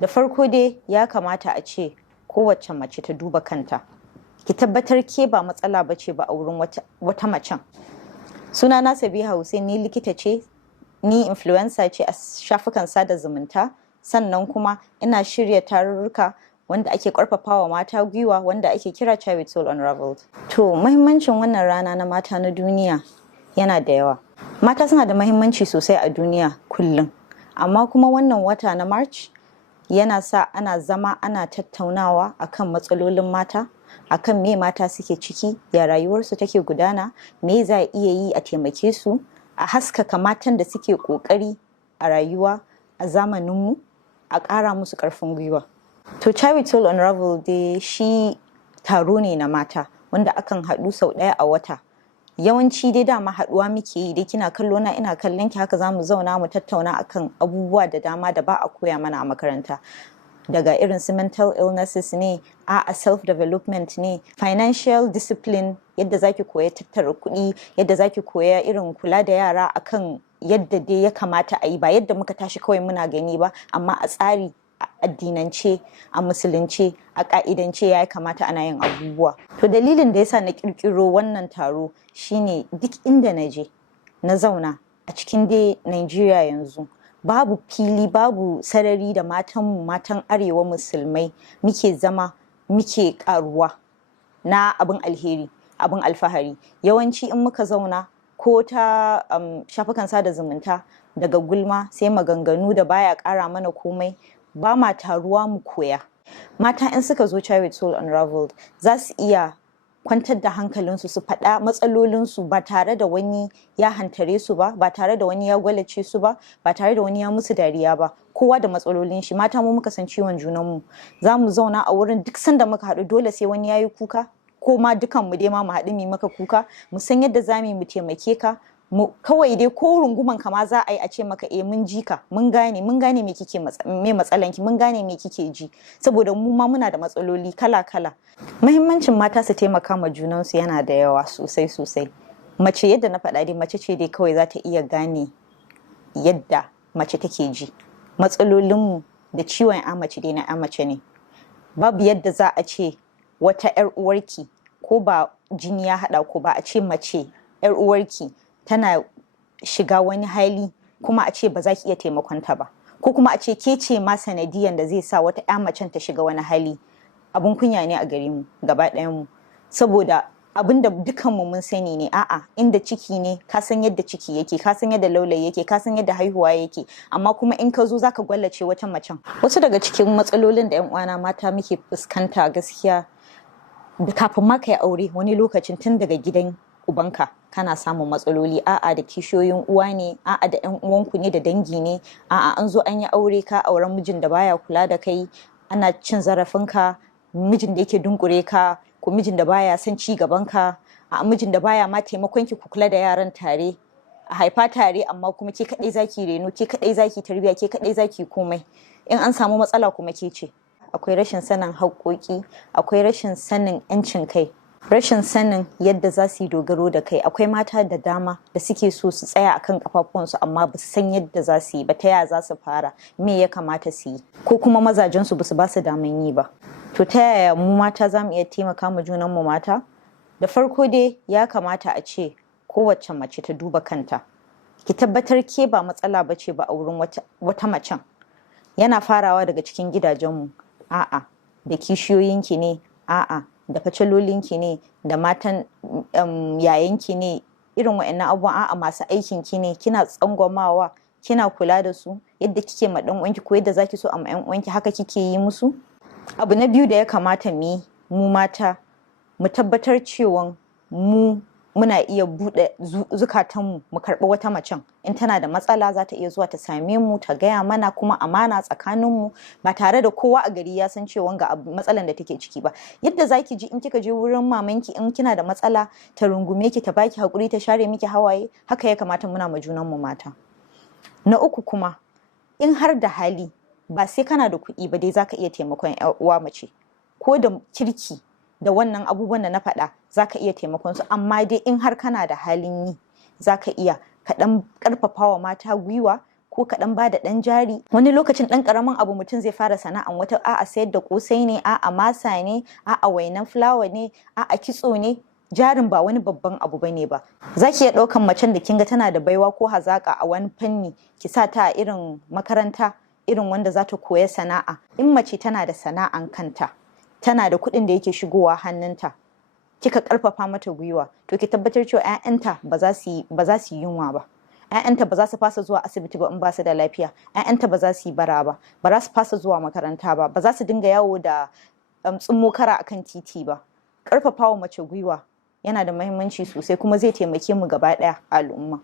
Da farko dai ya kamata a ce kowace mace ta duba kanta. Ki tabbatar ke ba matsala ba ce ba a wurin wata macen. Sunana Sabiha Hussein, ni likita ce, ni influencer ce a shafukan sada zumunta, sannan kuma ina shirya tarurruka wanda ake ƙarfafawa mata gwiwa wanda ake kira Child with Soul Unraveled. To, mahimmancin wannan rana na mata na duniya yana da yawa. Mata suna da mahimmanci sosai a duniya kullum, amma kuma wannan wata na March yana sa ana zama ana tattaunawa akan matsalolin mata, akan me mata suke ciki, ya rayuwarsu take gudana, me za a iya yi a taimake su, a haskaka matan da suke ƙoƙari a rayuwa a zamaninmu, a ƙara musu ƙarfin gwiwa. To, Child with Soul Unraveled dai shi taro ne na mata wanda akan haɗu sau ɗaya a wata. Yawanci dai dama haɗuwa muke yi, dai kina kallo na ina kallon ki, haka zamu zauna mu tattauna akan abubuwa da dama da ba a koya mana a makaranta. Daga irin su mental illnesses ne, a self development ne, financial discipline, yadda zaki koya tattara kuɗi, yadda zaki koya irin kula da yara akan yadda dai ya kamata a yi, ba yadda muka tashi kawai muna gani ba, amma a tsari, a addinance, a musulunce, a ka'idance ya kamata ana yin abubuwa. To dalilin da yasa na kirkiro wannan taro shine duk inda na je na zauna a cikin dai Nigeria yanzu babu fili, babu sarari da matan arewa musulmai muke zama muke karuwa na abin alheri, abin alfahari. Yawanci in muka zauna ko ta shafukan sada zumunta, daga gulma sai maganganu da baya kara mana komai, ba ma taruwa mu koya. Mata in suka zo Child with Soul Unraveled za su iya kwantar da hankalinsu su faɗa matsalolinsu ba tare da wani ya hantare su ba, ba tare da wani ya gwalace su ba, ba tare da wani ya musu dariya ba. Kowa da matsalolin shi. Mata mu muka san ciwon junanmu. Za mu zauna a wurin, duk sanda muka haɗu dole sai wani ya yi kuka, ko ma dukan mu dai ma mu haɗu mu maka kuka, mu san yadda za mu taimake ka. Kawai dai ko runguman ka ma za a yi a ce maka mun ji ka, mun gane me kike me matsalanki, mun gane me kike ji, saboda mu ma muna da matsaloli kala-kala. Muhimmancin mata su taimaka ma junansu yana da yawa sosai. Mace, yadda na faɗa dai, mace ce dai kawai za ta iya gane yadda mace take ji. Matsalolinmu da ciwon ya mace dai na ya mace ne. Babu yadda za a ce wata 'yar uwarki, ko ba jini ya haɗa ko ba, a ce mace 'yar uwarki tana shiga wani hali kuma a ce ba za ki iya taimakonta ba, ko kuma a ce ke ce ma sanadiyan da zai sa wata 'ya macen ta shiga wani hali. Abun kunya ne a gare mu gaba ɗayan mu, saboda abin da dukanmu mun sani ne, a'a inda ciki ne ka san yadda ciki yake, ka san yadda laulayi yake, ka san yadda haihuwa yake, amma kuma in ka zo zaka gwallace wata macen. Wasu daga cikin matsalolin da 'yan uwana mata muke fuskanta gaskiya, da kafin ma kai aure wani lokacin tun daga gidan ubanka kana samun matsaloli, a'a da kishiyoyin uwa ne, a'a da 'yan uwanku ne, da dangi ne, a'a an zo an yi aure, ka auren mijin da baya kula da kai, ana cin zarafinka, mijin da yake dunkure ka, ko mijin da baya son ci gabanka, a mijin da baya ma taimakon ki ku kula da yaran tare, a haifa tare amma kuma ke kadai zaki reno, ke kadai zaki tarbiya, ke kadai zaki komai. In an samu matsala kuma ke ce. Akwai rashin sanin haƙoƙi, akwai rashin sanin 'yancin kai, rashin sanin yadda za su yi dogaro da kai. Akwai mata da dama da suke so su tsaya akan kafafuwansu amma ba su san yadda za su yi ba, ta yaya za su fara, me ya kamata su yi, ko kuma mazajensu ba su ba su daman yi ba. To ta yaya mu mata za mu iya taimaka ma junanmu mata? Da farko dai ya kamata a ce kowace mace ta duba kanta. Ki tabbatar ke ba matsala ba ce ba a wurin wata macen. Yana farawa daga cikin gidajenmu. A'a da kishiyoyinki ne, a'a da facalolinki ne, da matan yayanki ne, irin wa'annan abubuwan, a'a masu aikinki ne, kina tsangwamawa, kina kula da su yadda kike ma dan uwanki, ko yadda zaki so a ma 'yan uwanki haka kike yi musu. Abu na biyu da ya kamata mu mata mu tabbatar cewa muna iya buɗe zukatanmu mu karɓi wata macen. In tana da matsala za ta iya zuwa ta same mu, ta gaya mana, kuma amana tsakaninmu, ba tare da kowa a gari ya san cewa ga matsalan da take ciki ba. Yadda zaki ji in kika je wurin mamanki in kina da matsala, ta rungume ki, ta baki haƙuri, ta share miki hawaye, haka ya kamata muna ma junanmu mata. Na uku kuma, in har da hali, ba sai kana da kuɗi ba dai zaka iya taimakon 'yar uwa mace, ko da kirki da wannan abubuwan da na faɗa zaka iya taimakon su, amma dai in har kana da halin yi zaka iya kaɗan ƙarfafa wa mata gwiwa, ko kaɗan ba da ɗan jari. Wani lokacin ɗan ƙaramin abu mutum zai fara sana'an wata, a'a sayar da ƙosai ne, a'a masa ne, a'a wainan fulawa ne, a'a kitso ne. Jarin ba wani babban abu bane ba. Za ki iya ɗaukan macen da kinga tana da baiwa ko hazaƙa a wani fanni, ki sa ta a irin makaranta irin wanda za ta koya sana'a. In mace tana da sana'an kanta, tana da kuɗin da yake shigowa hannunta, kika ƙarfafa mata gwiwa, to ki tabbatar cewa 'ya'yanta ba za su yi yunwa ba. 'Ya'yanta ba za su fasa zuwa asibiti ba in ba su da lafiya. 'Ya'yanta ba za su yi bara ba, ba za su fasa zuwa makaranta ba, ba za su dinga yawo da tsummo kara akan titi ba. Ƙarfafa wa mace gwiwa yana da muhimmanci sosai kuma zai taimake mu gaba ɗaya a al'umma.